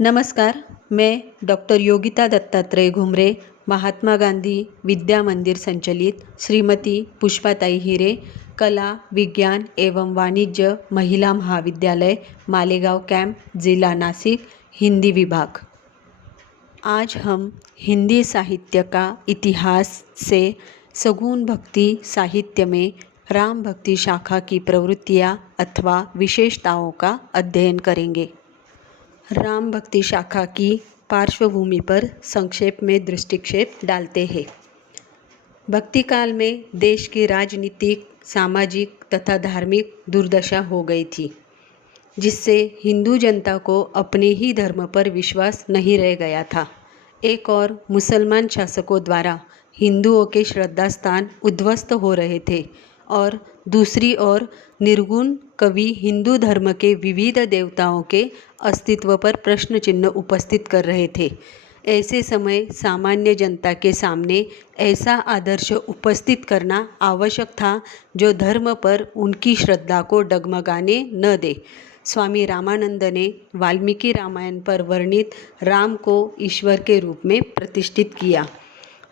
नमस्कार। मैं डॉक्टर योगिता दत्तात्रेय घुमरे, महात्मा गांधी विद्या मंदिर संचलित श्रीमती पुष्पाताई हिरे, कला विज्ञान एवं वाणिज्य महिला महाविद्यालय मालेगांव कैंप, जिला नासिक, हिंदी विभाग। आज हम हिंदी साहित्य का इतिहास से सगुण भक्ति साहित्य में राम भक्ति शाखा की प्रवृत्तियाँ अथवा विशेषताओं का अध्ययन करेंगे। राम भक्ति शाखा की पार्श्वभूमि पर संक्षेप में दृष्टिक्षेप डालते हैं। भक्ति काल में देश की राजनीतिक, सामाजिक तथा धार्मिक दुर्दशा हो गई थी, जिससे हिंदू जनता को अपने ही धर्म पर विश्वास नहीं रह गया था। एक और मुसलमान शासकों द्वारा हिंदुओं के श्रद्धा स्थान उद्ध्वस्त हो रहे थे और दूसरी ओर निर्गुण कवि हिंदू धर्म के विविध देवताओं के अस्तित्व पर प्रश्न चिन्ह उपस्थित कर रहे थे। ऐसे समय सामान्य जनता के सामने ऐसा आदर्श उपस्थित करना आवश्यक था जो धर्म पर उनकी श्रद्धा को डगमगाने न दे। स्वामी रामानंद ने वाल्मीकि रामायण पर वर्णित राम को ईश्वर के रूप में प्रतिष्ठित किया।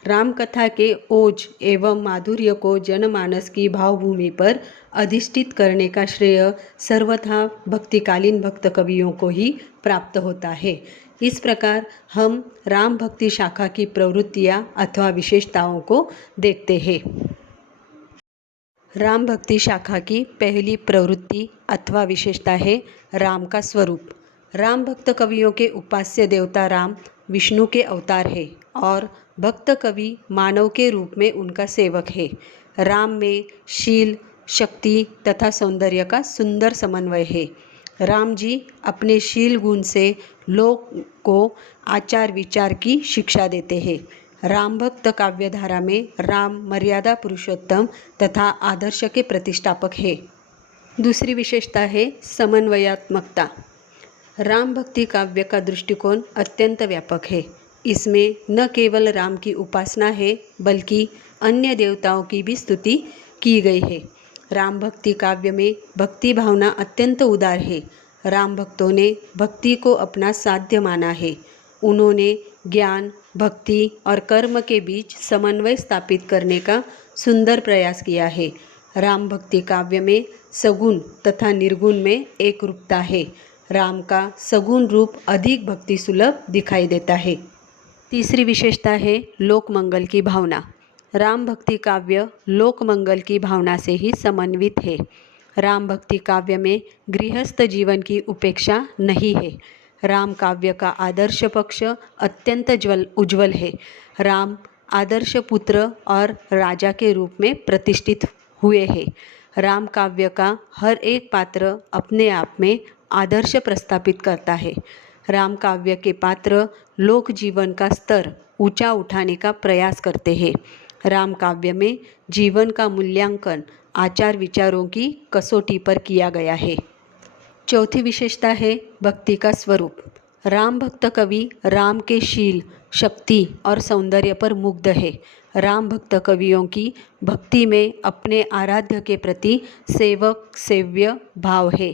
राम कथा के ओज एवं माधुर्य को जनमानस की भावभूमि पर अधिष्ठित करने का श्रेय सर्वथा भक्तिकालीन भक्त कवियों को ही प्राप्त होता है। इस प्रकार हम राम भक्ति शाखा की प्रवृत्तियाँ अथवा विशेषताओं को देखते हैं। राम भक्ति शाखा की पहली प्रवृत्ति अथवा विशेषता है राम का स्वरूप। राम भक्त कवियों के उपास्य देवता राम विष्णु के अवतार है और भक्त कवि मानव के रूप में उनका सेवक है। राम में शील, शक्ति तथा सौंदर्य का सुंदर समन्वय है। राम जी अपने शील गुण से लोक को आचार विचार की शिक्षा देते हैं। राम भक्त काव्यधारा में राम मर्यादा पुरुषोत्तम तथा आदर्श के प्रतिष्ठापक है। दूसरी विशेषता है समन्वयात्मकता। राम भक्ति काव्य का दृष्टिकोण अत्यंत व्यापक है। इसमें न केवल राम की उपासना है बल्कि अन्य देवताओं की भी स्तुति की गई है। राम भक्ति काव्य में भक्ति भावना अत्यंत उदार है। राम भक्तों ने भक्ति को अपना साध्य माना है। उन्होंने ज्ञान, भक्ति और कर्म के बीच समन्वय स्थापित करने का सुंदर प्रयास किया है। राम भक्ति काव्य में सगुण तथा निर्गुण में एक रूपता है। राम का सगुण रूप अधिक भक्ति सुलभ दिखाई देता है। तीसरी विशेषता है लोक मंगल की भावना। राम भक्ति काव्य लोक मंगल की भावना से ही समन्वित है। राम भक्ति काव्य में गृहस्थ जीवन की उपेक्षा नहीं है। राम काव्य का आदर्श पक्ष अत्यंत उज्ज्वल है। राम आदर्श पुत्र और राजा के रूप में प्रतिष्ठित हुए हैं। राम काव्य का हर एक पात्र अपने आप में आदर्श प्रस्थापित करता है। राम काव्य के पात्र लोक जीवन का स्तर ऊंचा उठाने का प्रयास करते हैं। राम काव्य में जीवन का मूल्यांकन आचार विचारों की कसौटी पर किया गया है। चौथी विशेषता है भक्ति का स्वरूप। राम भक्त कवि राम के शील, शक्ति और सौंदर्य पर मुग्ध है। राम भक्त कवियों की भक्ति में अपने आराध्य के प्रति सेवक सेव्य भाव है।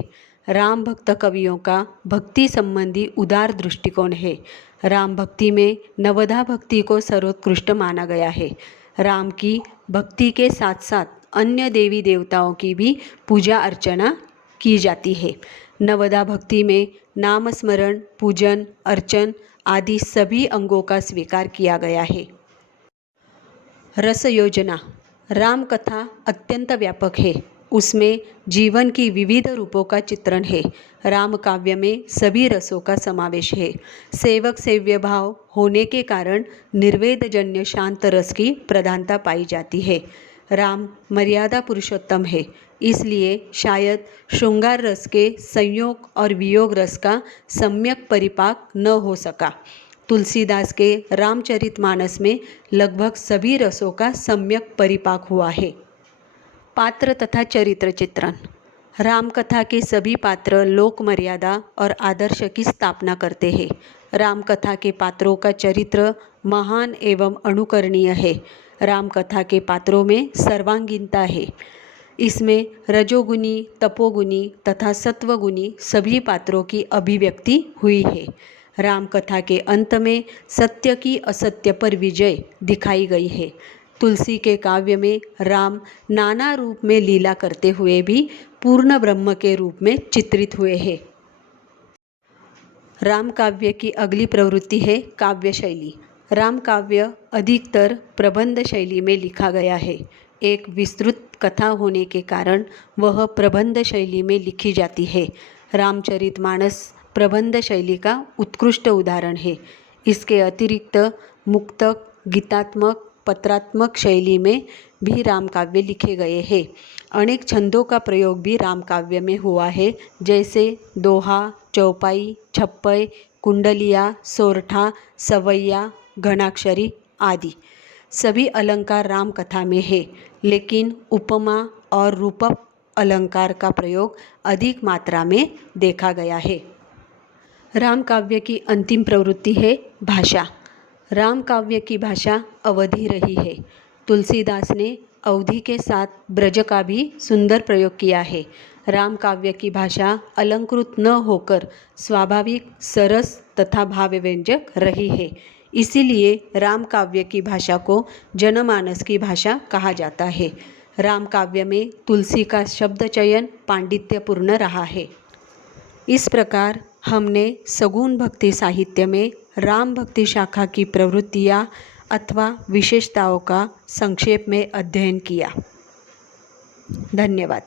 राम भक्त कवियों का भक्ति संबंधी उदार दृष्टिकोण है। राम भक्ति में नवधा भक्ति को सर्वोत्कृष्ट माना गया है। राम की भक्ति के साथ साथ अन्य देवी देवताओं की भी पूजा अर्चना की जाती है। नवधा भक्ति में नाम स्मरण, पूजन, अर्चन आदि सभी अंगों का स्वीकार किया गया है। रस योजना। राम कथा अत्यंत व्यापक है। उसमें जीवन की विविध रूपों का चित्रण है। राम काव्य में सभी रसों का समावेश है। सेवक सेव्य भाव होने के कारण निर्वेदजन्य शांत रस की प्रधानता पाई जाती है। राम मर्यादा पुरुषोत्तम है, इसलिए शायद श्रृंगार रस के संयोग और वियोग रस का सम्यक परिपाक न हो सका। तुलसीदास के रामचरितमानस में लगभग सभी रसों का सम्यक परिपाक हुआ है। पात्र तथा चरित्र चित्रण। राम कथा के सभी पात्र लोक मर्यादा और आदर्श की स्थापना करते हैं। राम कथा के पात्रों का चरित्र महान एवं अनुकरणीय है। राम कथा के पात्रों में सर्वांगीणता है। इसमें रजोगुणी, तपोगुणी तथा सत्वगुणी सभी पात्रों की अभिव्यक्ति हुई है। राम कथा के अंत में सत्य की असत्य पर विजय दिखाई गई है। तुलसी के काव्य में राम नाना रूप में लीला करते हुए भी पूर्ण ब्रह्म के रूप में चित्रित हुए हैं। राम काव्य की अगली प्रवृत्ति है काव्य शैली। राम काव्य अधिकतर प्रबंध शैली में लिखा गया है। एक विस्तृत कथा होने के कारण वह प्रबंध शैली में लिखी जाती है। रामचरितमानस प्रबंध शैली का उत्कृष्ट उदाहरण है। इसके अतिरिक्त मुक्तक, गीतात्मक, पत्रात्मक शैली में भी राम काव्य लिखे गए हैं। अनेक छंदों का प्रयोग भी राम काव्य में हुआ है, जैसे दोहा, चौपाई, छप्पय, कुंडलिया, सोरठा, सवैया, घनाक्षरी आदि। सभी अलंकार राम कथा में है, लेकिन उपमा और रूपक अलंकार का प्रयोग अधिक मात्रा में देखा गया है। राम काव्य की अंतिम प्रवृत्ति है भाषा। राम काव्य की भाषा अवधी रही है। तुलसीदास ने अवधी के साथ ब्रज का भी सुंदर प्रयोग किया है। राम काव्य की भाषा अलंकृत न होकर स्वाभाविक, सरस तथा भावव्यंजक रही है। इसीलिए राम काव्य की भाषा को जनमानस की भाषा कहा जाता है। राम काव्य में तुलसी का शब्द चयन पांडित्यपूर्ण रहा है। इस प्रकार हमने सगुण भक्ति साहित्य में राम भक्ति शाखा की प्रवृत्तियाँ अथवा विशेषताओं का संक्षेप में अध्ययन किया। धन्यवाद।